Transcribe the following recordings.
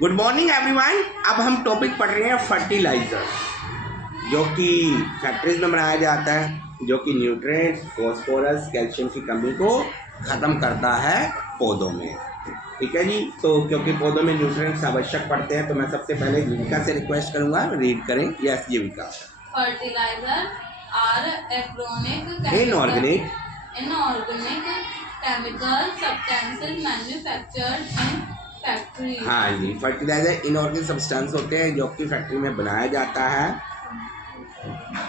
Good morning everyone. अब हम topic पढ़ रहे हैं फर्टिलाइजर, जो कि फैक्ट्रीज में बनाया जाता है, जो कि न्यूट्रिएंट, फॉस्फोरस, कैल्शियम की कमी को ख़त्म करता है पौधों में। ठीक है जी। तो क्योंकि पौधों में न्यूट्रिएंट्स आवश्यक पड़ते हैं, तो मैं सबसे पहले जीविका से रिक्वेस्ट करूंगा, रीड करें। Yes Jeevika. Fertilizer are inorganic chemical substances manufactured in factory। हाँ जी, फर्टिलाइजर इनऑर्गेनिक सब्सटेंस होते हैं जो कि फैक्ट्री में बनाया जाता है।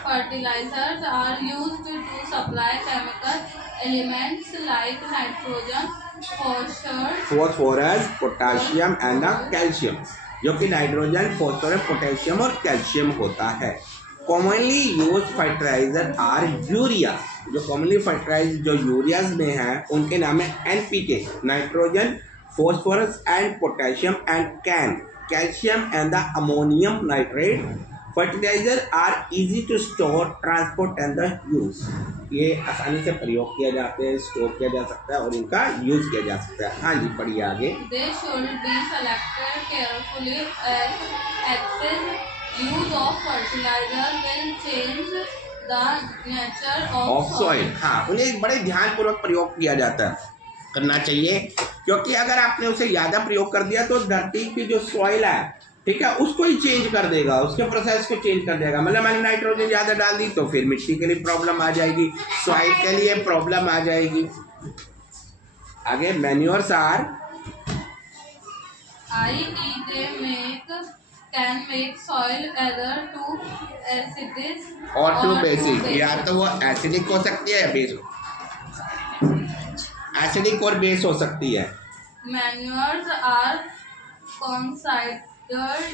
Fertilizers are used to supply chemical elements like nitrogen, phosphorus, potassium and calcium, जो कि नाइट्रोजन, फॉस्फोरस, पोटेशियम और कैल्शियम होता है। Commonly use fertilizer are urea, जो कॉमनली फर्टिलाइजर जो यूरियाज में है उनके नाम है NPK, nitrogen, phosphorus and potassium and calcium and the ammonium nitrate. Fertilizer are easy to store, transport and the use. ये आसानी से प्रयोग किया जाते हैं, स्टोर किया जा सकता है और इनका यूज किया जा सकता है। हाँ जी, पढ़िए आगे। They should be selected carefully as excess use of fertilizer will change the nature of soil। हाँ, उन्हें बड़े ध्यानपूर्वक प्रयोग किया जाता है, करना चाहिए, क्योंकि अगर आपने उसे ज़्यादा प्रयोग कर दिया तो धरती की जो सॉइल है, ठीक है, उसको ही चेंज कर देगा, उसके प्रोसेस को चेंज कर देगा। मतलब मैंने नाइट्रोजन ज़्यादा डाल दी तो फिर मिट्टी के लिए प्रॉब्लम आ जाएगी, सॉइल के लिए प्रॉब्लम आ जाएगी। आगे manures are can make soil either too acidic or too basic. या तो वो एसिडिक हो सकती है या बेस, एसिडिक और बेस हो सकती है। Manures are considered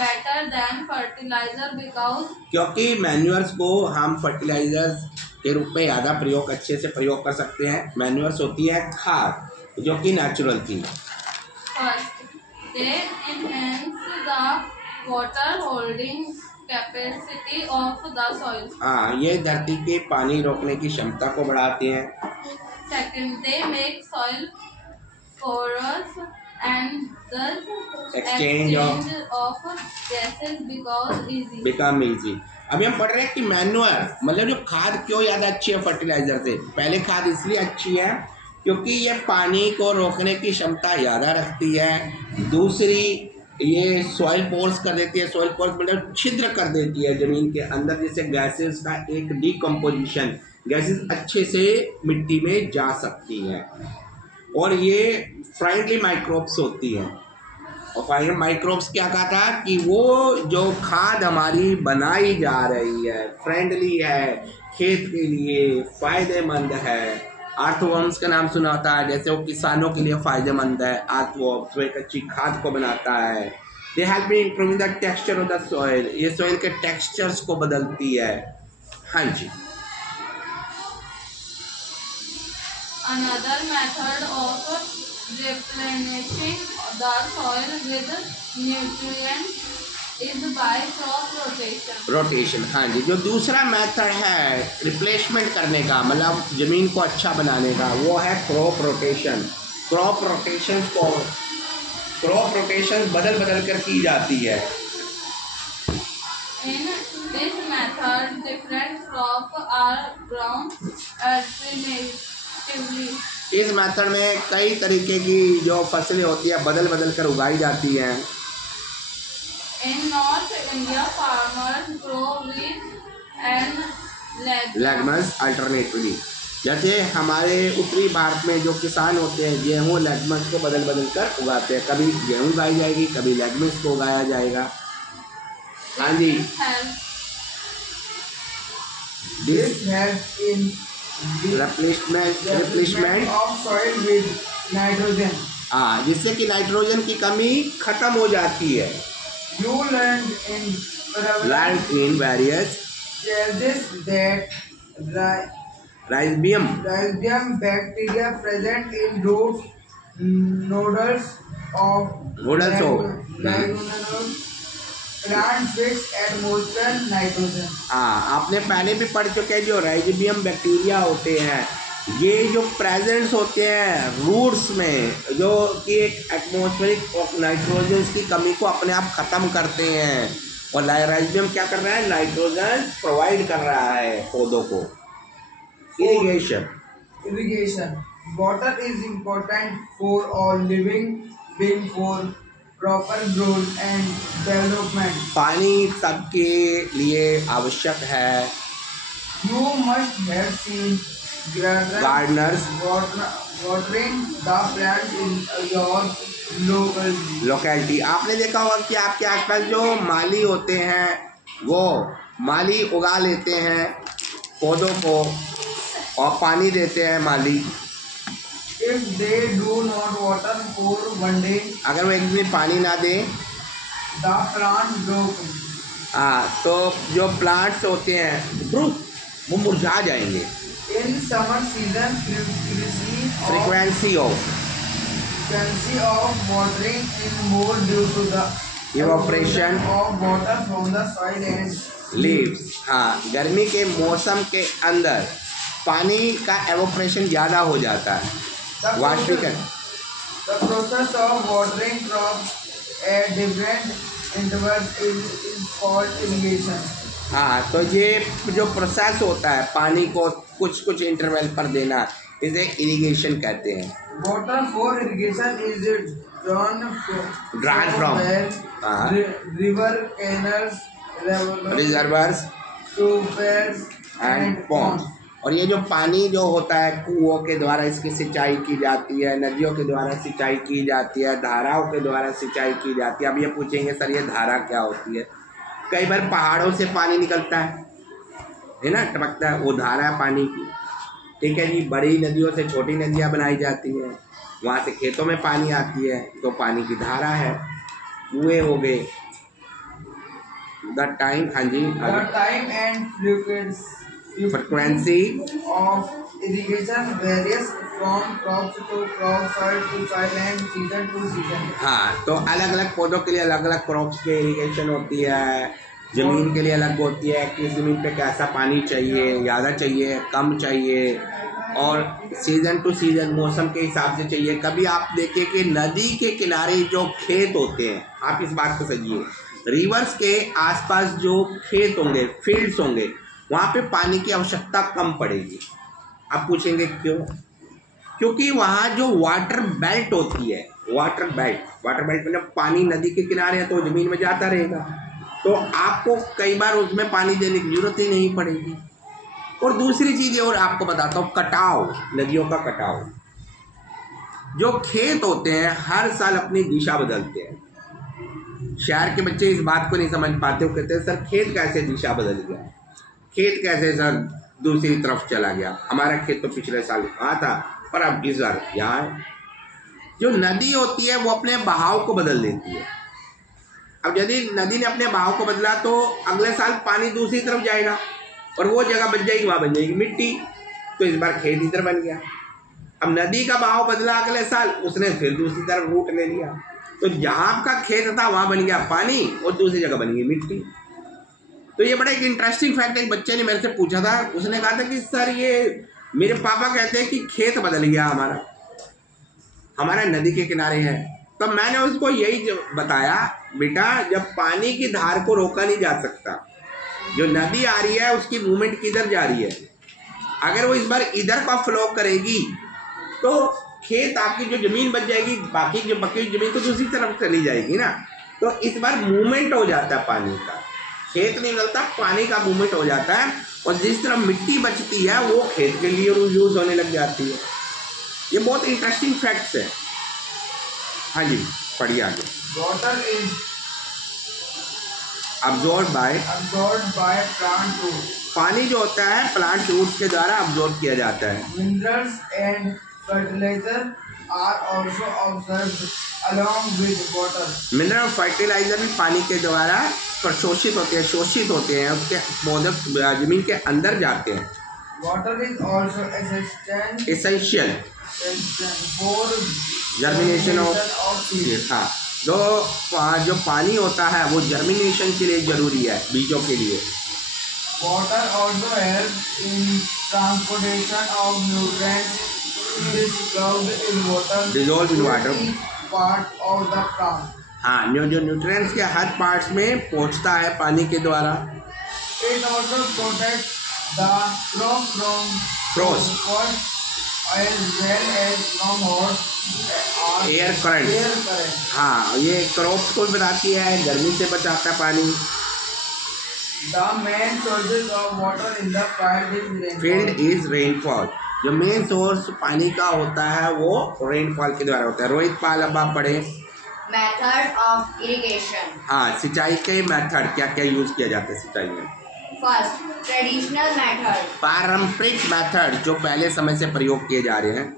better than fertilizer because क्योंकि मैन्योर्स को हम फर्टिलाइजर्स के रूप में ज़्यादा प्रयोग, अच्छे से प्रयोग कर सकते हैं। मैन्योर्स होती है खाद, जो कि नेचुरल थी। they enhance the water holding capacity of the soil। हाँ, ये धरती के पानी रोकने की क्षमता को बढ़ाते हैं। Second, they make soil porous and thus exchange of gases become easy। अभी हम पढ़ रहे हैं कि मैन्योर मतलब जो खाद क्यों ज़्यादा अच्छी है फर्टिलाइजर से। पहले खाद इसलिए अच्छी है क्योंकि ये पानी को रोकने की क्षमता ज़्यादा रखती है। दूसरी, ये सॉइल पोर्स कर देती है। सॉइल पोर्स मतलब छिद्र कर देती है ज़मीन के अंदर, जिससे गैसेस का एक डिकम्पोजिशन, गैसेस अच्छे से मिट्टी में जा सकती हैं। और ये फ्रेंडली माइक्रोब्स होती हैं। और फ्रेंडली माइक्रोब्स क्या कहा था कि वो जो खाद हमारी बनाई जा रही है फ्रेंडली है, खेत के लिए फ़ायदेमंद है। अर्थवर्म्स का नाम सुना होता है, जैसे वो किसानों के लिए फ़ायदेमंद है। अर्थवर्म्स वो एक अच्छी खाद को बनाता है। They help me improving the texture of the soil, ये सॉइल के टेक्सचर्स को बदलती है। हाँ जी। Another method of replenishing the soil with nutrients is by crop rotation। हाँ जी, जो दूसरा मेथड है रिप्लेसमेंट करने का, मतलब ज़मीन को अच्छा बनाने का, वो है क्रॉप रोटेशन। क्रॉप रोटेशन बदल बदल कर की जाती है। In this method, different crops are grown alternatively। इस मेथड में कई तरीके की जो फसलें होती है बदल बदल कर उगाई जाती हैं। In North India, farmers grow wheat and legumes alternatively. जैसे हमारे उत्तरी भारत में जो किसान होते हैं गेहूँ लेगम्स को बदल बदल कर उगाते हैं। कभी गेहूँ उगाई जाएगी, कभी लेगम्स को उगाया जाएगा। हाँ जी। This helps in replacement of soil with nitrogen। हाँ, जिससे कि नाइट्रोजन की कमी खत्म हो जाती है। You learned in various challenges that rhizobium bacteria present in root nodules of plants fix atmospheric nitrogen। हाँ, आपने पहले भी पढ़ चुके हैं, जो राइजोबियम बैक्टीरिया होते हैं ये जो प्रेजेंट्स होते हैं रूट्स में, जो कि एक एटमॉस्फेरिक नाइट्रोजन की कमी को अपने आप ख़त्म करते हैं, और राइजोबियम क्या कर रहा है, नाइट्रोजन प्रोवाइड कर रहा है पौधों को। Irrigation. Water is important for all living being for proper growth and development. पानी सबके लिए आवश्यक है। You must have seen Gardeners watering the plants in your locality. आपने देखा होगा कि आपके आसपास जो माली होते हैं वो माली उगा लेते हैं पौधों को और पानी देते हैं माली। If they do not water for one day, अगर वो एक दिन पानी ना दे the plants grow. तो जो प्लांट्स होते हैं वो मुरझा जाएंगे। In summer season, frequency of watering is more due to the evaporation of water from the soil and leaves। गर्मी के मौसम के अंदर पानी का एवोपरेशन ज़्यादा हो जाता है, वाष्पीकरण। The process of watering crops at different intervals is called irrigation. तो ये जो प्रोसेस होता है पानी को कुछ इंटरवल पर देना, इसे इरिगेशन कहते हैं। Water for irrigation is drawn from river, canals, reservoirs and ponds. और ये जो पानी जो होता है कुओं के द्वारा इसकी सिंचाई की जाती है, नदियों के द्वारा सिंचाई की जाती है, धाराओं के द्वारा सिंचाई की जाती है। अब ये पूछेंगे सर ये धारा क्या होती है? कई बार पहाड़ों से पानी निकलता है ना, टपकता है, वो धारा है पानी की। ठीक है जी, बड़ी नदियों से छोटी नदियाँ बनाई जाती हैं, वहाँ से खेतों में पानी आती है तो पानी की धारा है, कुएं हो गए। द टाइम, हाँ जी, The time and frequency of irrigation varies from crop to crop, soil to soil and season to season. तो अलग अलग पौधों के लिए अलग अलग क्रॉप्स की इरिगेशन होती है, ज़मीन के लिए अलग होती है, किस ज़मीन पे कैसा पानी चाहिए, ज़्यादा चाहिए, कम चाहिए, और सीज़न टू सीज़न मौसम के हिसाब से चाहिए। कभी आप देखिए कि नदी के किनारे जो खेत होते हैं, आप इस बात को समझिए, रिवर्स के आसपास जो खेत होंगे, फील्ड्स होंगे, वहाँ पे पानी की आवश्यकता कम पड़ेगी। आप पूछेंगे क्यों? क्योंकि वहाँ जो वाटर बेल्ट होती है, वाटर बेल्ट मतलब पानी नदी के किनारे है तो ज़मीन में जाता रहेगा, तो आपको कई बार उसमें पानी देने की जरूरत ही नहीं पड़ेगी। और दूसरी चीज़ और आपको बताता हूँ, कटाव, नदियों का कटाव। जो खेत होते हैं हर साल अपनी दिशा बदलते हैं। शहर के बच्चे इस बात को नहीं समझ पाते, वो कहते हैं सर खेत कैसे दिशा बदल गया, खेत कैसे सर दूसरी तरफ चला गया, हमारा खेत तो पिछले साल कहाँ था पर अब इस बार यहाँ है। जो नदी होती है वो अपने बहाव को बदल देती है। अब यदि नदी ने अपने बहाव को बदला तो अगले साल पानी दूसरी तरफ जाएगा और वो जगह बन जाएगी, वहाँ बन जाएगी मिट्टी, तो इस बार खेत इधर बन गया। अब नदी का बहाव बदला अगले साल, उसने फिर दूसरी तरफ रूट ले लिया, तो जहाँ आपका खेत था वहाँ बन गया पानी और दूसरी जगह बन गई मिट्टी। तो ये बड़ा एक इंटरेस्टिंग फैक्ट, एक बच्चे ने मेरे से पूछा था, उसने कहा था कि सर ये मेरे पापा कहते हैं कि खेत बदल गया हमारा नदी के किनारे है। तब मैंने उसको यही बताया, बेटा जब पानी की धार को रोका नहीं जा सकता, जो नदी आ रही है उसकी मूवमेंट किधर जा रही है, अगर वो इस बार इधर का फ्लो करेगी तो खेत आपकी जो ज़मीन बच जाएगी, बाकी जो बकी ज़मीन तो दूसरी तरफ चली जाएगी ना। तो इस बार मूवमेंट हो जाता है पानी का, खेत नहीं बदलता, पानी का मूवमेंट हो जाता है, और जिस तरह मिट्टी बचती है वो खेत के लिए यूज़ होने लग जाती है। ये बहुत इंटरेस्टिंग फैक्ट्स है। हाँ जी, पढ़िए आगे। Water is absorbed by plant roots. पानी जो होता है प्लांट रूट्स के द्वारा अब्जॉर्ब किया जाता है। Minerals and fertilizer are also absorbed along with water. Mineral और फर्टिलाइजर भी पानी के द्वारा शोषित होते हैं, उसके पौधे जमीन के अंदर जाते हैं। Water is also essential for germination of seeds. हाँ, जो पानी होता है वो जर्मिनेशन के लिए ज़रूरी है, बीजों के लिए। Water also helps in transportation of nutrients dissolved in water Dissolved in water. to each part of the plant. हाँ, जो न्यूट्रिएंट्स के हर पार्ट्स में पहुंचता है पानी के द्वारा। It also protects the crop from Frost. frost as well as from hot Air currents. हाँ, ये क्रॉप्स को बताती है, गर्मी से बचाता है पानी। The main sources of water in the field field is rainfall. जो मेन सोर्स पानी का होता है वो रेनफॉल के द्वारा होता है। रोहित पाल, अब आप पढ़े। Method of irrigation. हाँ, सिंचाई के मेथड क्या क्या यूज किया जाता है सिंचाई में। First, traditional method. पारंपरिक मेथड जो पहले समय से प्रयोग किए जा रहे हैं।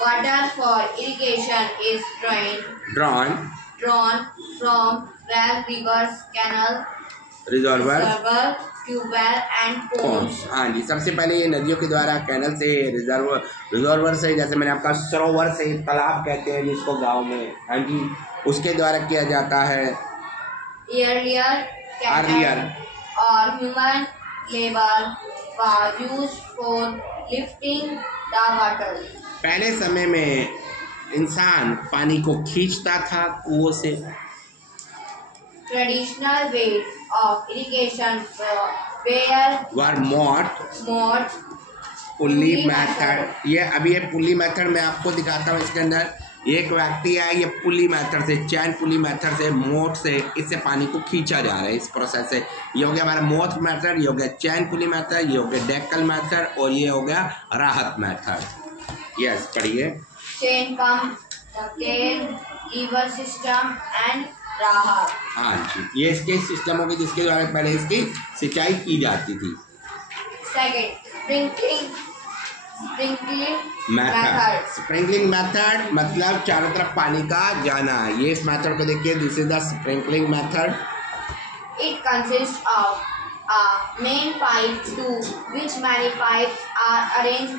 Water for irrigation is drawn from wells, rivers, canal, reservoir, reservoir, tubewell and ponds. Ponds. हाँ जी, सबसे पहले ये नदियों के द्वारा, कैनल से, रिजर्वर से, जैसे मैंने आपका सरोवर से, तालाब कहते हैं जिसको गांव में, हाँ जी, उसके द्वारा किया जाता है। Earlier, cattle or human labor was used for lifting the water. पहले समय में इंसान पानी को खींचता था कुओं से। Traditional ways of irrigation were mode, pulley method. ये अभी ये पुल्ली मेथड मैं आपको दिखाता हूँ। इसके अंदर एक व्यक्ति है, ये पुल्ली मेथड से, चैन पुल्ली मेथड से, मोट से इससे पानी को खींचा जा रहा है इस प्रोसेस से। ये हो गया हमारा मोट मेथड, ये हो गया चैन पुल्ली मेथड, ये हो गया डेक्कल मेथड और ये हो गया राहत मेथड। यस, पढ़िए। chain pump, ductile, lever system and राहत। हाँ जी, ये इसके सिस्टम होगी जिसके द्वारा पहले इसकी सिंचाई की जाती थी। Second, sprinkling method. Sprinkling method मतलब चारों तरफ पानी का जाना। ये इस मेथड को देखिए, this is the sprinkling method. It consists of a main pipe to which many pipes are arranged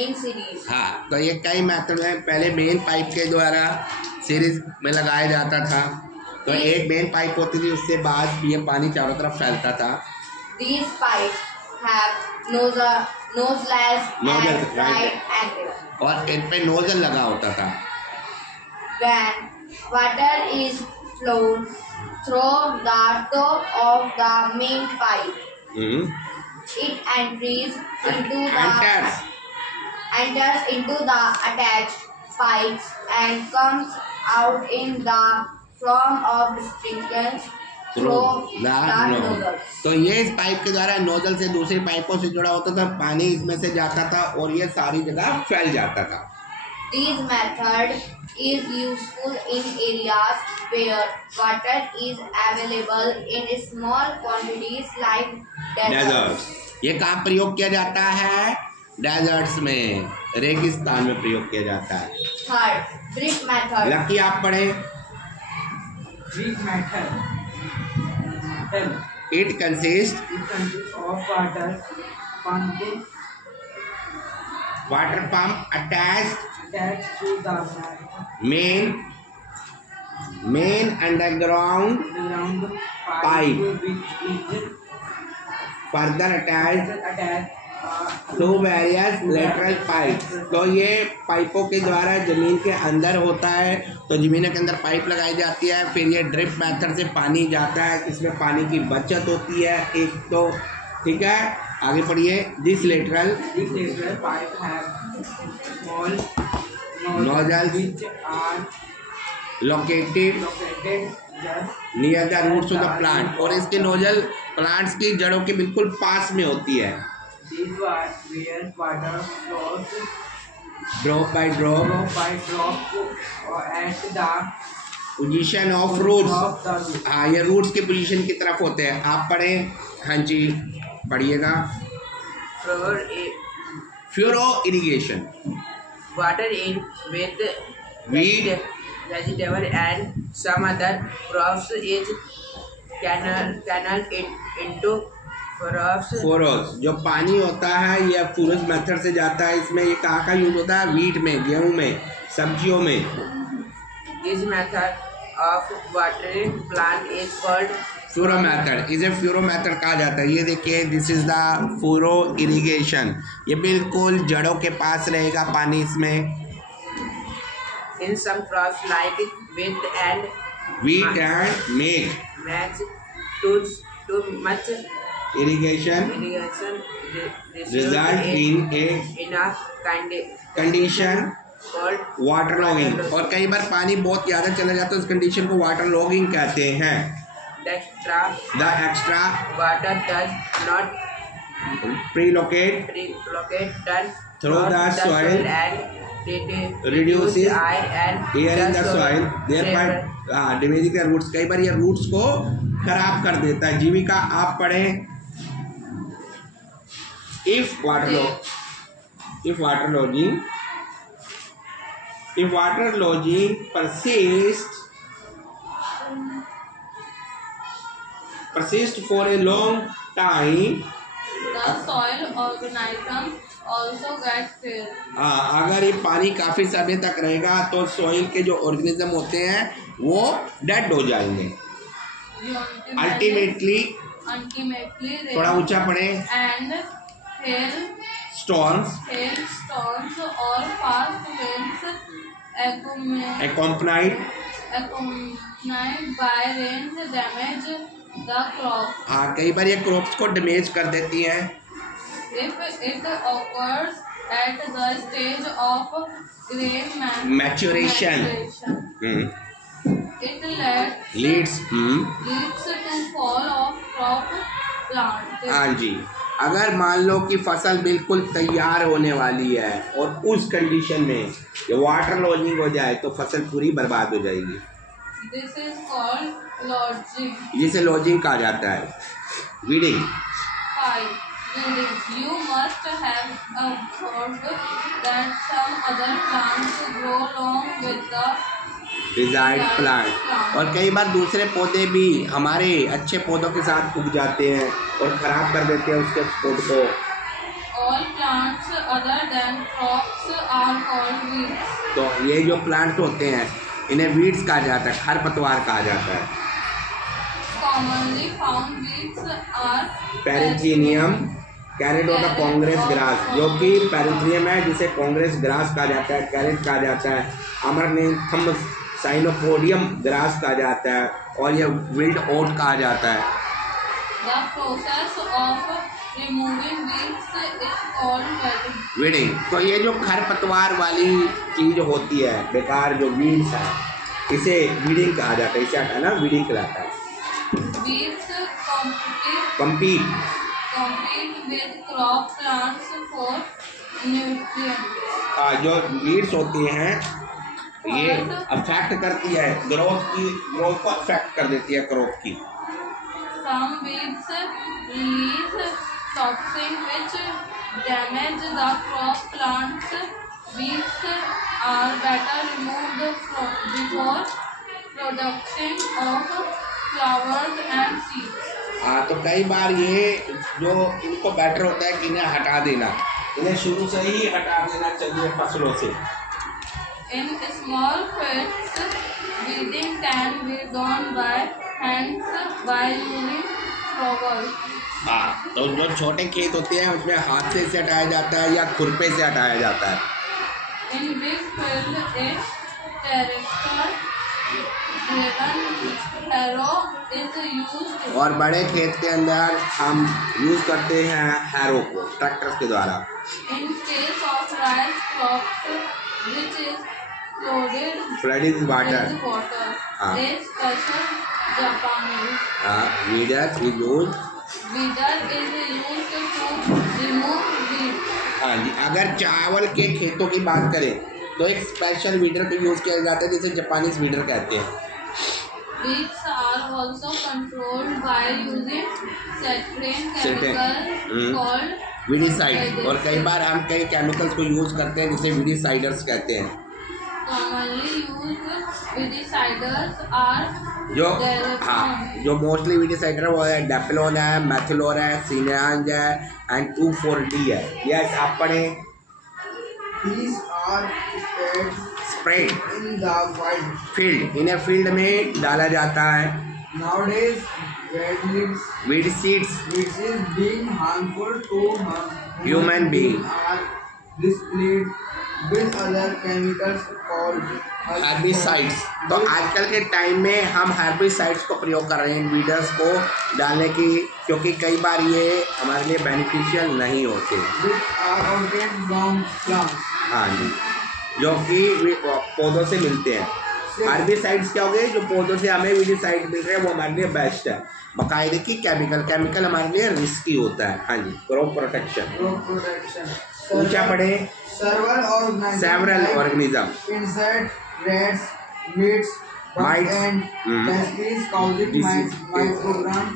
in series. हाँ, तो ये कई मेथड में पहले मेन पाइप के द्वारा सीरीज में लगाया जाता था। तो एक मेन पाइप होती थी, उससे बाद ये पानी चारों तरफ फैलता था। These pipes have nozzles at right angles. और इन पे नोजल लगा होता था। When water is flowed through the top of the main pipe, it enters into the attached pipes and comes out in the form of sprinkles through the nozzles. तो ये इस pipe के द्वारा नोजल से दूसरी पाइपों से जुड़ा होता था, पानी इसमें से जाता था और ये सारी जगह फैल जाता था। This method is useful in areas where water is available in small quantities like deserts. ये कहाँ प्रयोग किया जाता है? डेजर्ट्स में, रेगिस्तान में प्रयोग किया जाता है। Third, drip method. लकी आप पढ़े। Drip method. It consists of water pump attached to the main underground pipe which is further attached to various lateral pipes। तो ये पाइपों के द्वारा जमीन के अंदर होता है, तो जमीन के अंदर पाइप लगाई जाती है, फिर ये ड्रिप मेथड से पानी जाता है, इसमें पानी की बचत होती है एक तो। ठीक है, आगे पढ़िए। This lateral pipe have small nozzles which are located just near the roots of the plant. और इसके नोजल प्लांट्स की जड़ों के बिल्कुल पास में होती है। these were where water flows drop by drop at the position of roots. of the हाँ, ये रूट्स के पोजीशन की तरफ होते हैं। आप पढ़ें। हाँ जी, पढ़िएगा। Furrow irrigation. Water in with Wheat. vegetable and some other crops is channeled into फोरोस। जो पानी होता है यह फूरस मेथड से जाता है। इसमें ये कहाँ का यूज होता है? वीट में, गेहूं में, सब्जियों में। This method of watering plant is called furrow method, इसे फ्यूरो मेथड कहा जाता है। ये देखिए, this is the furrow irrigation. ये बिल्कुल जड़ों के पास रहेगा पानी इसमें। In some crops like wheat and maize, too much irrigation result in a enough condition called waterlogging। और कई बार पानी बहुत ज़्यादा चला जाता है, उस कंडीशन को waterlogging कहते हैं। the extra water does not relocate done through the soil and reduces air in the soil, thereby damaging the roots। कई बार ये रूट्स को खराब कर देता है। जीविका आप पढ़ें। if waterlogging persist for a long time, The soil organisms also get killed. अगर ये पानी काफी समय तक रहेगा तो सॉइल के जो ऑर्गेनिज्म होते हैं वो डेड हो जाएंगे। अल्टीमेटली थोड़ा ऊंचा पड़े। and storms or fast winds accompanied by rains damage the crop. कई बार ये क्रॉप्स को डैमेज कर देती हैं। If it occurs at the stage of grain maturation, it leads to fall of crop plant. हाँ जी, अगर मान लो कि फसल बिल्कुल तैयार होने वाली है और उस कंडीशन में ये वाटर लॉजिंग हो जाए तो फसल पूरी बर्बाद हो जाएगी। This is called lodging. जिसे लॉजिंग कहा जाता है। Weeding. 5. You must have observed that some other plants grow along with the desired plant। और कई बार दूसरे पौधे भी हमारे अच्छे पौधों के साथ उग जाते हैं और खराब कर देते हैं उसके पौधे को। All plants other than crops are called weeds. तो ये जो प्लांट होते हैं इन्हें वीड्स कहा जाता है, खरपतवार कहा जाता है। Commonly found weeds are parthenium, carrot होता है कांग्रेस ग्रास, जो कि पेरिथीनियम है जिसे कांग्रेस ग्रास कहा जाता है, कैरेट कहा जाता है, अमरनेंथम साइनोपोडियम ग्रास कहा जाता है और यह विल्ड ओट कहा जाता है। The process of removing weeds is called weeding. तो ये जो खरपतवार वाली चीज होती है, बेकार जो वीड्स है, इसे वीडिंग कहा जाता है। इसे हटाना वीडिंग कहलाता है। weeds compete with crop plants for nutrients. जो वीड्स होती हैं ये अफेक्ट करती है ग्रोथ को अफेक्ट कर देती है क्रॉप की। Some weeds release toxins which damage the crop plants. Weeds are better removed before production of flowers and seeds. तो कई बार ये जो इनको बेटर होता है कि इन्हें हटा देना, इन्हें शुरू से ही हटा देना चाहिए फसलों से। In small fields, weeding can be done by hands by using trowel. तो जो छोटे खेत होते हैं उसमें हाथ से इसे हटाया जाता है या खुरपे से हटाया जाता है। In big field, a tractor-driven harrow is used. और बड़े खेत के अंदर हम यूज करते हैं हैरो को, ट्रैक्टर्स के द्वारा। In case of rice crops, which is flooded with water, with water, a special Japanese weeder is used to remove weeds. हाँ जी, अगर चावल के खेतों की बात करें तो एक स्पेशल वीडर को यूज किया जाता है जिसे जापानीज वीडर कहते हैं। Weeds are also controlled by using certain chemicals called weedicide. और कई बार हम कई केमिकल्स को यूज करते हैं जिसे वीडिसाइडर्स कहते हैं। Commonly used weediciders are जो मोस्टली वीडिसाइडर वो है डेप्लोन है, मैथिलोन है, सीनियांज है एंड 2,4-D है। यस, आप पढ़ें। These are spread in the wild. Field, इन्हें फील्ड में डाला जाता है। Nowadays, weed seeds which is being harmful to Human being. are displayed with other chemicals called herbicides। तो आजकल के टाइम में हम herbicides को प्रयोग कर रहे हैं वीडर्स को डालने की, क्योंकि कई बार ये हमारे लिए बेनिफिशियल नहीं होते। which are obtained from plants। हाँ जी, जो कि पौधों से मिलते हैं। herbicides क्या हो गए, जो पौधों से हमें वीडिसाइड मिल रहे हैं वो हमारे लिए बेस्ट है। बाकायदे की केमिकल हमारे लिए रिस्की होता है। हाँ जी, क्रॉप प्रोटेक्शन। ऊंचा पढ़े several organism insect, rats, mites, bugs and pesticides causing micrograms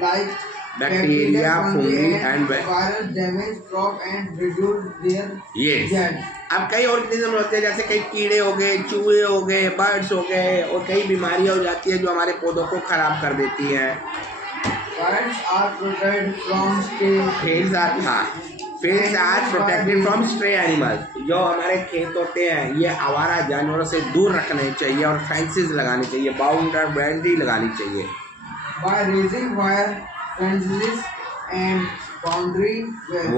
like bacteria, fungi and virus damage crop and reduce their yes। yield। अब कई ऑर्गेनिज्म होते हैं, जैसे कई कीड़े हो गए, चूहे हो गए, बर्ड्स हो गए, और कई बीमारियां हो जाती है जो हमारे पौधों को खराब कर देती हैं। Fields are protected from stray animals। जो हमारे खेत होते हैं ये आवारा जानवरों से दूर रखने चाहिए और फेंसेस लगानी चाहिए, बाउंड्री लगानी चाहिए। By raising wire fences and boundary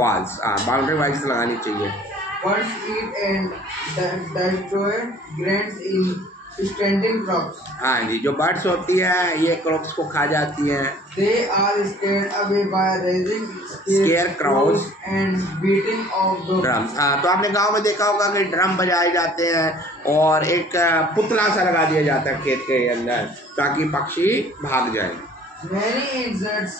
walls, boundary walls लगानी चाहिए। Birds eat and destroy grains in standing crops। हाँ जी, जो बर्ड्स होती है ये क्रॉप्स को खा जाती हैं। They are scared away by raising scarecrows and beating of the drums। हाँ, तो आपने गांव में देखा होगा कि ड्रम बजाए जाते हैं और एक पुतला सा लगा दिया जाता है खेत के अंदर ताकि पक्षी भाग जाए। Many insects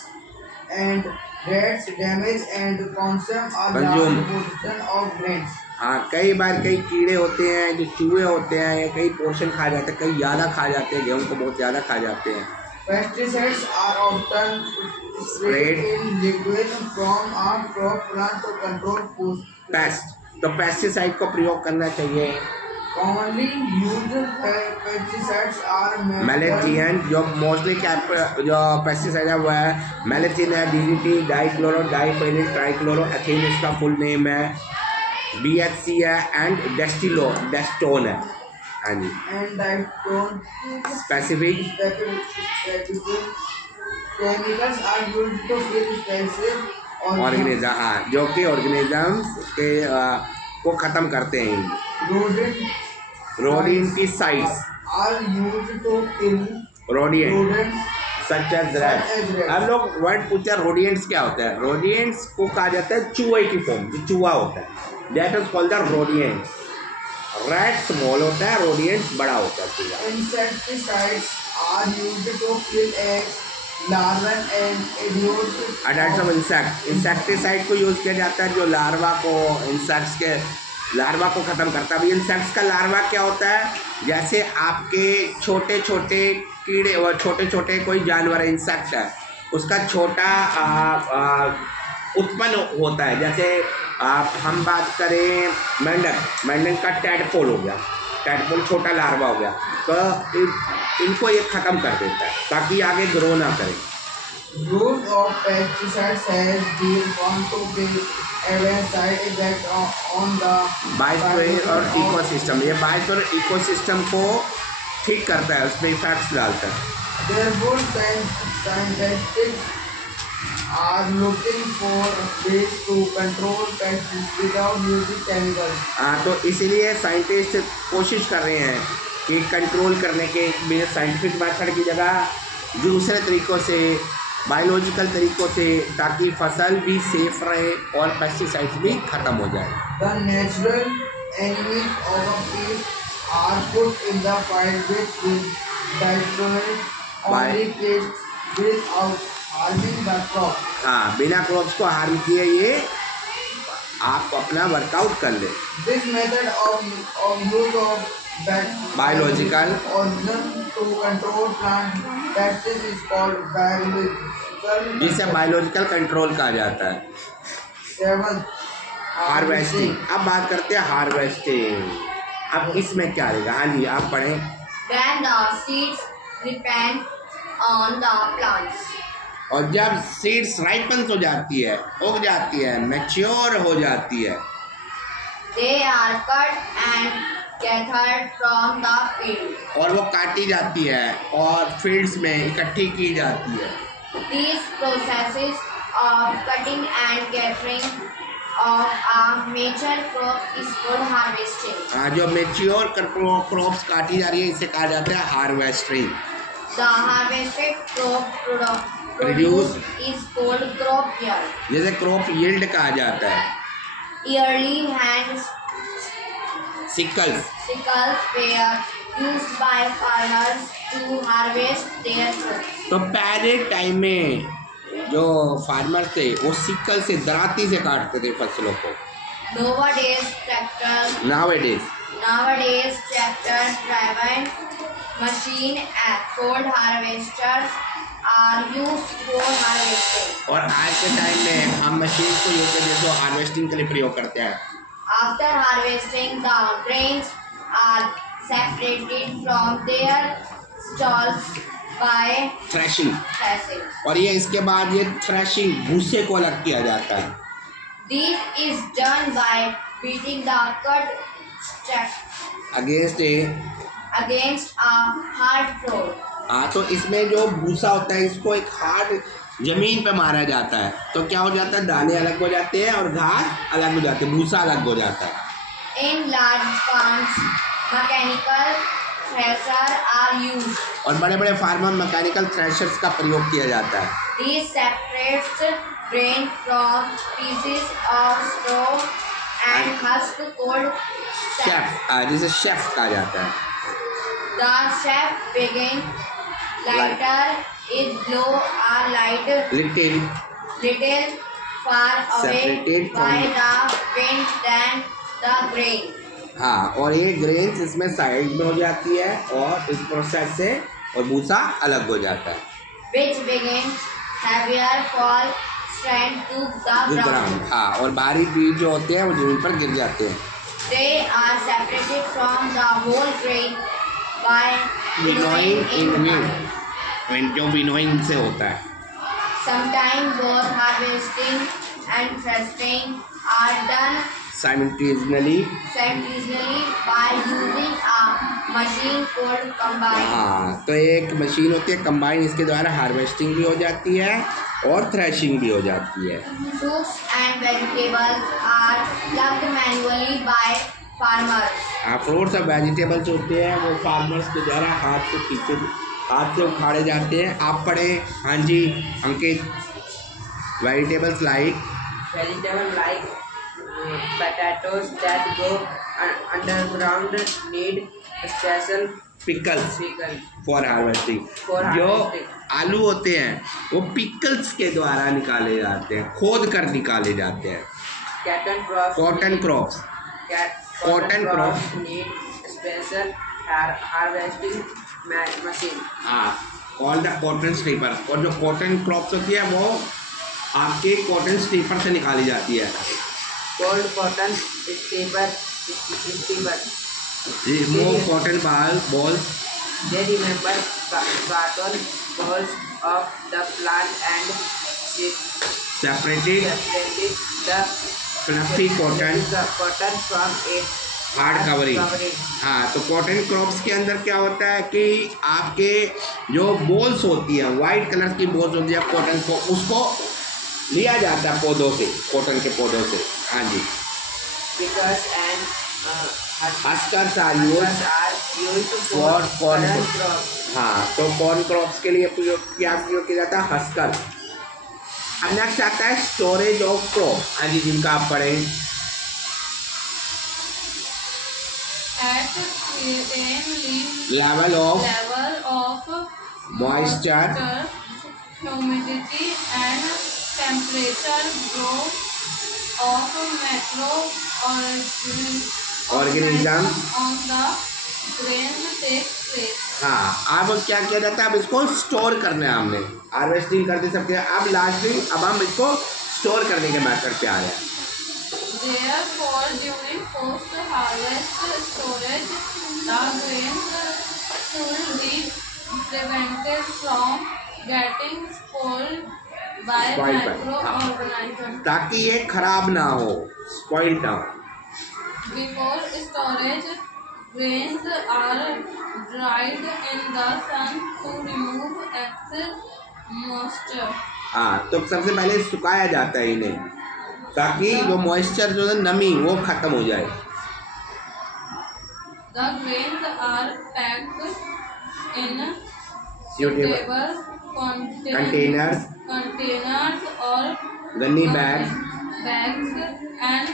and rats damage and consume a Consume। large portion of grains। हाँ, कई बार कई कीड़े होते हैं जो चूहे होते हैं, या कई पोर्शन खा जाते हैं, कई ज़्यादा खा जाते हैं, गेहूँ को बहुत ज़्यादा खा जाते हैं। Pesticides are often sprayed in liquid from a crop plant to control paste, तो पेस्टिसाइड को प्रयोग करना चाहिए। commonly used pesticides are मैलेथियन, जो मोस्टली जो पेस्टिसाइड है वो है मैलेथियन है, DDT, डाइक्लोरो डाइफेनिल ट्राइक्लोरोएथेन इसका फुल नेम है, BHC है, एंड डेस्टोन है। हाँ जी, and dietone specific chemicals are used to kill specific organism, हाँ, जो कि ऑर्गेनिजम्स के को ख़त्म करते हैं। Rodenticides are used to kill rodents such as rats। अब लोग वर्ड पूछते हैं रोडियंट्स क्या होता है। रोडियंट्स को कहा जाता है चूहे की फॉर्म, जो चूहा होता है, that is called the rodents. Rat small होता है, रोडियंट्स बड़ा होता है चूहा। insecticides are used to kill eggs, larvae and adults of insect. Insecticide को यूज़ किया जाता है जो लार्वा को, इंसेक्ट्स के लार्वा को ख़त्म करता है। अभी इंसेक्ट्स का लार्वा क्या होता है, जैसे आपके छोटे छोटे कीड़े और छोटे छोटे कोई जानवर है, इंसेक्ट है, उसका छोटा उत्पन्न होता है। जैसे हम बात करें मेंढक का टैडपोल हो गया, टैडपोल छोटा लार्वा हो गया, तो इनको ये ख़त्म कर देता है ताकि आगे ग्रो ना करें। Use of pesticides has been found to be a side effect on the biosphere और इकोसिस्टम। ये बायोस्फीयर और इकोसिस्टम को ठीक करता है, उस पर इफेक्ट्स डालता है। Therefore, scientists are looking for ways to control pests without using chemicals। हाँ, तो इसीलिए साइंटिस्ट कोशिश कर रहे हैं कि कंट्रोल करने के साइंटिफिक मेथड की जगह दूसरे तरीक़ों से, बायोलॉजिकल तरीक़ों से, ताकि फसल भी सेफ रहे और पेस्टिसाइड्स भी ख़त्म हो जाए। The natural enemies of a pest are put in the fight with destroyed only pests without harming the crop। हाँ, बिना क्रॉप्स को हार्म किए ये आप अपना वर्कआउट कर ले। This method of use of Biological organism to control plant pests is called biological। जिसे बायोलॉजिकल कंट्रोल कहा जाता है। 7 हार्वेस्टिंग। अब बात करते हैं हार्वेस्टिंग। अब इसमें क्या रहेगा? हाँ जी, आप पढ़ें। When the seeds ripen on the plants। और जब सीड्स राइपन हो जाती है, उग जाती है, मैच्योर हो जाती है, they are cut and gathered from the field। और वो काटी जाती है और फील्ड्स में इकट्ठी की जाती है। These processes of cutting and gathering of a mature crop is called harvesting. हाँ, जो मेच्योर क्रॉप्स काटी जा रही है इसे कहा जाता है harvesting. The harvested crop Produce is called crop yield. जैसे क्रॉप यील्ड कहा जाता है। Yearly hand sicles sickles were used by farmers to harvest their crops. तो पहले टाइम में जो फार्मर थे वो सिकल से दराती से काटते थे फसलों को। Nowadays tractor driven machine called harvesters are used for harvesting. और आज के टाइम में हम मशीन को यूज करके जो हार्वेस्टिंग के लिए प्रयोग करते हैं। After harvesting, the grains are separated from their stalks by threshing, threshing. और ये इसके बाद ये थ्रेशिंग भूसे को अलग किया जाता है। This is done by beating the cut stack against a hard floor. हाँ, तो इसमें जो भूसा होता है इसको एक हार्ड जमीन पे मारा जाता है तो क्या हो जाता है, दाने अलग हो जाते हैं और घास अलग हो जाते हैं, भूसा अलग हो जाता है। In large farms, mechanical threshers are used. और बड़े बड़े फार्म में मैकेनिकल थ्रेशर्स का प्रयोग किया जाता है। This separates grain from pieces of straw and husk called chaff. जिसे शेफ कहा जाता है। The chaff begins lighter is blow a light little far away Separated by from- the wind than the grain. हाँ, और ये grains इसमें side में हो जाती है और इस प्रोसेस से और भूसा अलग हो जाता है। Which begins heavier fall strand to the ground. हाँ, और भारी बीज जो होते हैं वो जमीन पर गिर जाते हैं। They are separated from the whole grain by winnowing in wind. Wind, जो विनोइंग से होता है। Sometimes both harvesting and threshing are done simultaneously by using a machine called combine. हाँ, तो एक मशीन होती है कंबाइन, इसके द्वारा हार्वेस्टिंग भी हो जाती है और थ्रेशिंग भी हो जाती है। Fruits and vegetables are plucked manually by farmers. हाँ, फ्रूट्स और वेजिटेबल्स होते हैं वो फार्मर्स के द्वारा हाथ से उखाड़े जाते हैं। आप पढ़े। हाँ ji Ankit. Vegetables like Potatoes that go underground need special pickles pickle. For harvesting. For जो harvesting. आलू होते हैं वो पिकल्स के द्वारा निकाले जाते हैं, खोद कर निकाले जाते हैं। Cotton crops. Cotton crops Cotton Cotton crops crops. need special harvesting machine. हाँ, कॉल द कॉटन स्लीपर। और जो कॉटन क्रॉप्स होती है वो आपके कॉटन स्लीपर से निकाली जाती है। Cold cotton steamer. Remove cotton balls They remember cotton balls of the plant and separated separated the fluffy cotton cotton from its hard covering. हाँ, तो कॉटन क्रॉप्स के अंदर क्या होता है कि आपके जो बॉल्स होती है, वाइट कलर की बॉल्स होती है कॉटन को, उसको लिया जाता है पौधों से, कॉटन के पौधों से। हाँ जी। Pickers and huskers are huskers are used for corn current crops. हाँ, तो कॉर्न क्रॉप्स के लिए क्या प्रयोग किया जाता है, हस्कर। अब नेक्स्ट आता है स्टोरेज ऑफ क्रॉप। हाँ जी, जिनका आप पढ़ें। At same level of moisture, Moisture. humidity and temperature growth of Organism. on the grains takes place. हाँ, अब क्या किया जाता है, अब इसको स्टोर करना है हमने। हार्वेस्टिंग करते सकते हैं। अब लास्टली अब हम इसको स्टोर करने के मेथड पे आ रहे हैं। Therefore, during post-harvest storage, the grains should be prevented from getting spoiled by microorganisms. ताकि ये खराब ना हो, स्पॉइल ना हो। Before storage, grains are dried in the sun to remove excess moisture. हाँ, तो सबसे पहले सुखाया जाता है इन्हें, ताकि जो मॉइस्चर जो है नमी वो खत्म हो जाए। The grains are packed in Suitable suitable containers, containers or गन्नी bags, bags and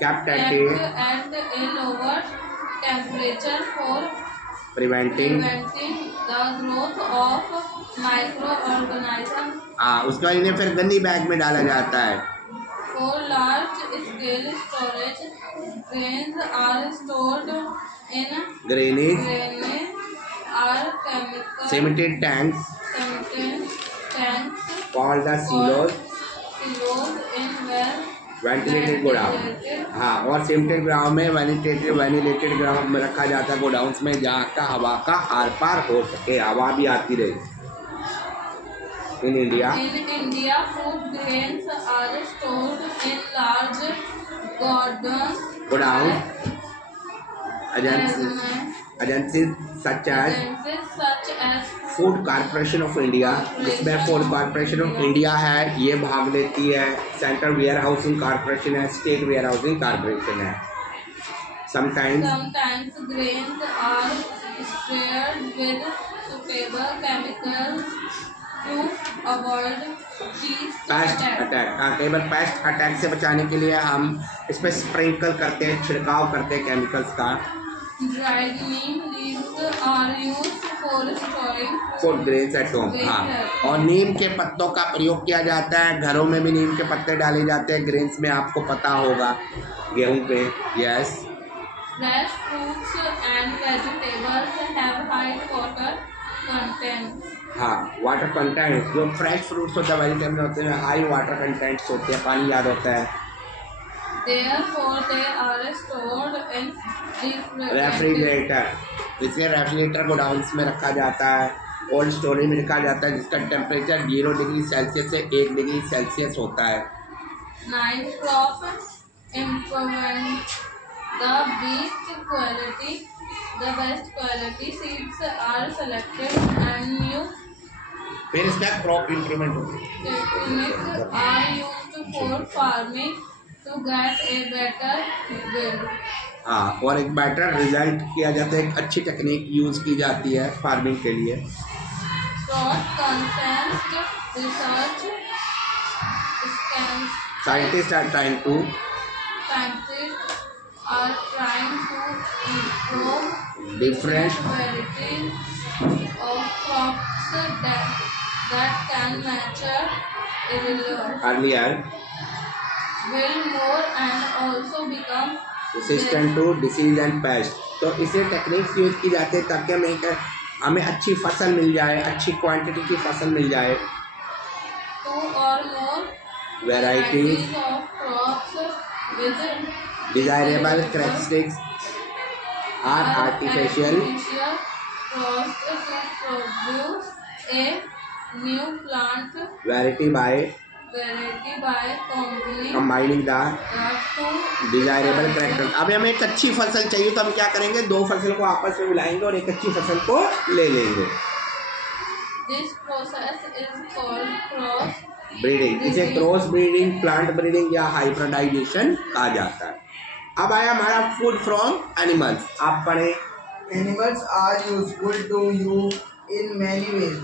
kept at kept at a lower temperature for preventing। preventing the growth of microorganisms. हाँ, उसके बाद इन्हें फिर गन्नी बैग में डाला जाता है। For large scale storage, grains are stored in Greenwich drainage or chemical cemented tanks tanks called the silos, silos in where ventilated godown. हाँ, और सीमेंटेड ग्राउंड में वेंटिलेटेड ग्राउंड में रखा जाता है, गोडाउन्स में, जहाँ का हवा का आर पार हो सके, हवा भी आती रहे। In India In India, food grains are stored in large godown agencies such as such as food corporation of India, जिसमें फूड कॉर्पोरेशन ऑफ इंडिया है, ये भाग लेती है। सेंट्रल वेयर हाउसिंग कॉर्पोरेशन है, स्टेट वेयर हाउसिंग कॉर्पोरेशन है। sometimes grains are sprayed with suitable chemicals to avoid pest paste attack. Attack, हाँ, कई बार पेस्ट अटैक से बचाने के लिए हम इस पर स्प्रिंकल करते हैं, छिड़काव करते हैं केमिकल्स का। Dried neem leaves are used for storing food grains at home. हाँ, और नीम के पत्तों का प्रयोग किया जाता है, घरों में भी नीम के पत्ते डाले जाते हैं ग्रेन्स में, आपको पता होगा, गेहूं पे। Yes, fresh fruits and vegetables have high water content. हाँ, वाटर कंटेंट, जो फ्रेश फ्रूट्स होते हैं, वेजिटेबल होते हैं, हाई वाटर कंटेंट्स होते हैं, पानी ज़्यादा होता है। Therefore, they are stored in refrigerator, इसे रेफ्रिजरेटर गोडाउन्स में रखा जाता है, कोल्ड स्टोरेज में रखा जाता है, जिसका टेम्परेचर 0 डिग्री सेल्सियस से 1 डिग्री सेल्सियस होता है। Ninth crop improvement. The best quality seeds are selected and new फिर इसका क्रॉप इंप्रूवमेंट होगी। techniques are used for farming to get a better yield. हाँ, और एक बेटर रिजल्ट किया जाता है, एक अच्छी टेक्निक यूज़ की जाती है फार्मिंग के लिए। Short condensed research scans. Scientist are trying to Scientists are trying to improve Different varieties of crops that can mature earlier will more and also become resistant to disease and pest. तो इसे techniques use की जाती है ताकि हमें अच्छी फसल मिल जाए, अच्छी क्वांटिटी की फसल मिल जाए। two or more Varieties of crops with desirable characteristics are artificial crossed to produce a new plant variety by variety by combining combining the two desirable character. अब हमें एक अच्छी फसल चाहिए तो हम क्या करेंगे, 2 फसल को आपस में मिलाएंगे और एक अच्छी फसल को ले लेंगे। This process is called cross breeding, इसे क्रॉस ब्रीडिंग, प्लांट ब्रीडिंग या हाइब्रिडाइजेशन कहा जाता है। अब आया हमारा फूड फ्रॉम एनिमल्स। आप पढ़े, Animals are useful to you in many ways.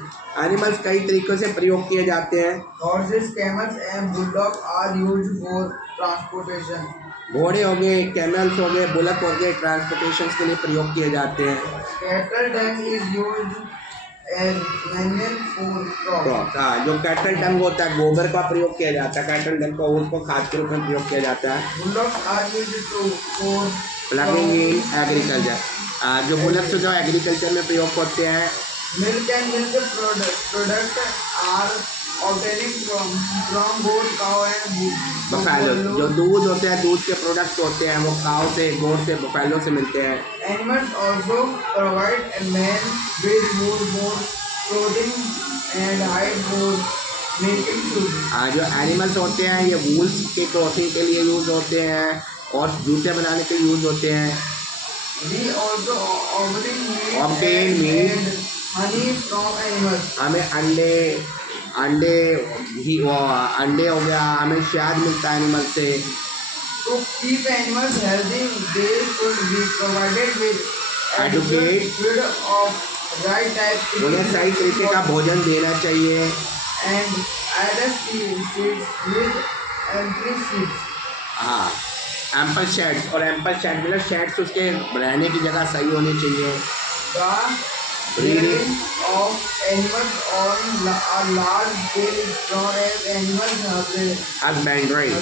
Animals कई तरीकों से प्रयोग किए जाते हैं। Horses, camels, and bulldogs are used for transportation. घोड़े हो गए, कैमल्स हो गए, बुलक हो गए, ट्रांसपोर्टेशन के लिए प्रयोग किए जाते हैं। Cattle dung is used as manure for crops. हाँ, जो कैटल डंग होता है, गोबर का प्रयोग किया जाता है, कैटल डंग को उसको खाद के रूप में प्रयोग किया जाता है। Bulldogs are used for plugging in agriculture, जो बुलक्स जो एग्रीकल्चर में प्रयोग होते हैं। milk and milk product are obtaining from goat, cow and buffalo, जो दूध होते हैं, दूध के प्रोडक्ट होते हैं, वो काव से, गोट से, बफेलो से मिलते हैं। Animals also provide a man with more protein and hide for making food. जो एनिमल्स होते हैं ये वूल्स के क्रॉसिंग के लिए यूज़ होते हैं और जूते बनाने के यूज़ होते हैं। We also obtain Obtain meat and honey from animals. हमें अंडे हो गया, हमें शहद मिलता है एनिमल से। To keep animals healthy, they should be provided with Adequate food of right type उन्हें सही तरीके का भोजन देना चाहिए। and added seeds with ample seeds. हाँ, एम्पल शेड्स, और एम्पल शेड मतलब शेड्स उसके रहने की जगह सही होनी चाहिए। The breeding of animals on a large scale is known as animal husbandry,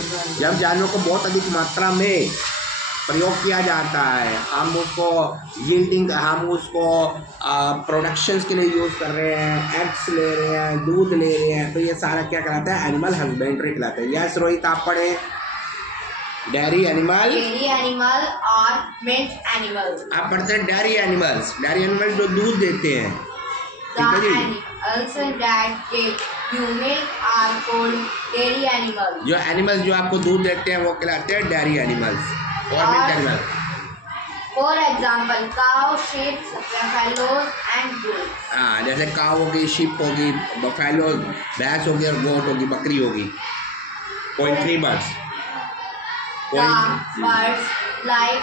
जब जानवरों को बहुत अधिक मात्रा में प्रयोग किया जाता है, हम उसको यील्डिंग, हम उसको प्रोडक्शंस के लिए यूज़ कर रहे हैं, एग्स ले रहे हैं, दूध ले रहे हैं, तो ये सारा क्या कहलाता है? एनिमल हस्बेंड्री कहलाता है। यस रोहित, आप पढ़े डेयरी एनिमल और मिल्क एनिमल। आप पढ़ते हैं डेयरी एनिमल्स जो दूध देते हैं। The animals that give you milk are called dairy animals. जो एनिमल्स जो आपको दूध देते हैं वो कहलाते हैं डेयरी एनिमल्स और milk animal. For example, cow, sheep, buffaloes and bulls. हाँ, जैसे काव होगी, शीप होगी, बफेलो भैंस होगी और गोट होगी, बकरी होगी। Poultry birds, The birds like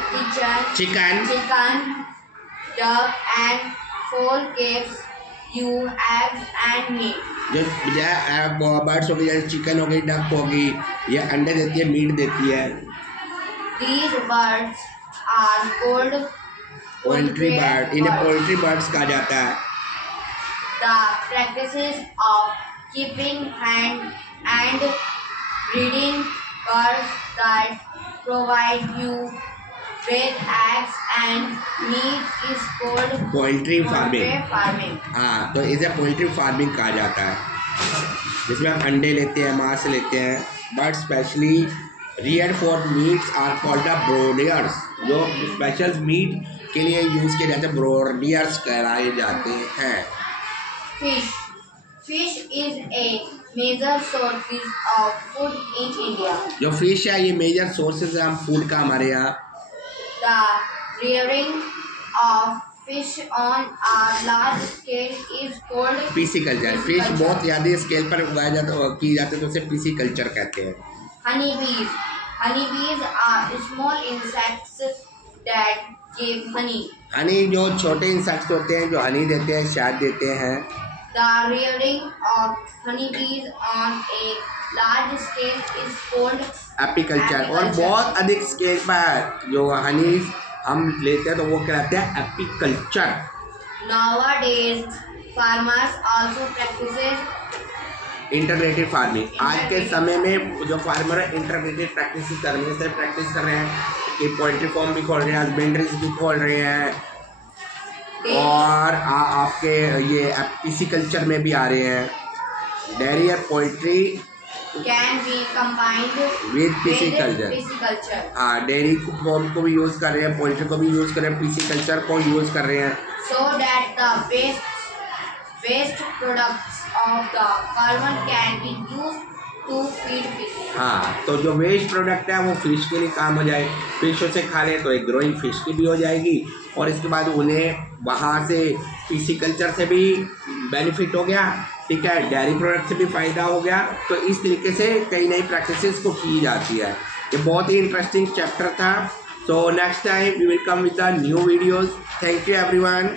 chicken, duck and fowl gives you eggs and meat. जो बर्ड्स होगी, जैसे चिकन होगी, डक होगी, ये अंडे देती है, मीट देती है। These birds are called poultry bird, इन्हें पोल्ट्री बर्ड्स कहा जाता है। The practices of keeping and breeding birds that provide you with eggs and meat is called poultry farming. farming. हाँ, तो इसे पोल्ट्री फार्मिंग कहा जाता है, जिसमें हम अंडे लेते हैं, मांस लेते हैं। Bird specially reared for meats are called the broilers, जो स्पेशल मीट के लिए यूज़ किए जाते हैं ब्रोडियर्स कहलाए जाते हैं। Fish is a major source of food in India. जो फिश है ये मेजर सोर्सेज है हम फूड का हमारे यहाँ। The rearing of fish on a large scale is called pisciculture, fish बहुत ज़्यादा स्केल पर उगाया जाता की जाते हैं तो उसे पिसीकल्चर कहते हैं। honeybees. Honeybees are small insects that give honey. Honey जो छोटे इंसेक्ट्स होते हैं जो हनी देते हैं, शहद देते हैं। The rearing of honeybees on a large scale is called apiculture, और बहुत अधिक स्केल पर जो हनी हम लेते हैं तो वो कहलाते हैं apiculture. Nowadays, farmers also practices integrated farming. आज के समय में जो फार्मर है इंटरग्रेटेड प्रैक्टिस कर रहे हैं कि पोल्ट्री फार्म भी खोल रहे हैं, हस्बेंड्रीज भी खोल रहे हैं, और आपके ये पिसीकल्चर में भी आ रहे हैं। डेयरी और poultry can be combined with pisciculture. हाँ, डेयरी फार्म को भी यूज़ कर रहे हैं, पोल्ट्री को भी यूज़ कर रहे हैं, पिसीकल्चर को यूज़ कर रहे हैं। so that the waste products of the farmer can be used to feed fish. हाँ, तो जो वेस्ट प्रोडक्ट है वो फिश के लिए काम हो जाए, फिश उसे खा ले तो एक ग्रोइंग फिश की भी हो जाएगी, और इसके बाद उन्हें वहाँ से पिसीकल्चर से भी बेनिफिट हो गया, ठीक है, डेयरी प्रोडक्ट से भी फ़ायदा हो गया। तो इस तरीके से कई नई प्रैक्टिसेस को की जाती है। ये बहुत ही इंटरेस्टिंग चैप्टर था। So next time we will come with the new videos. Thank you everyone.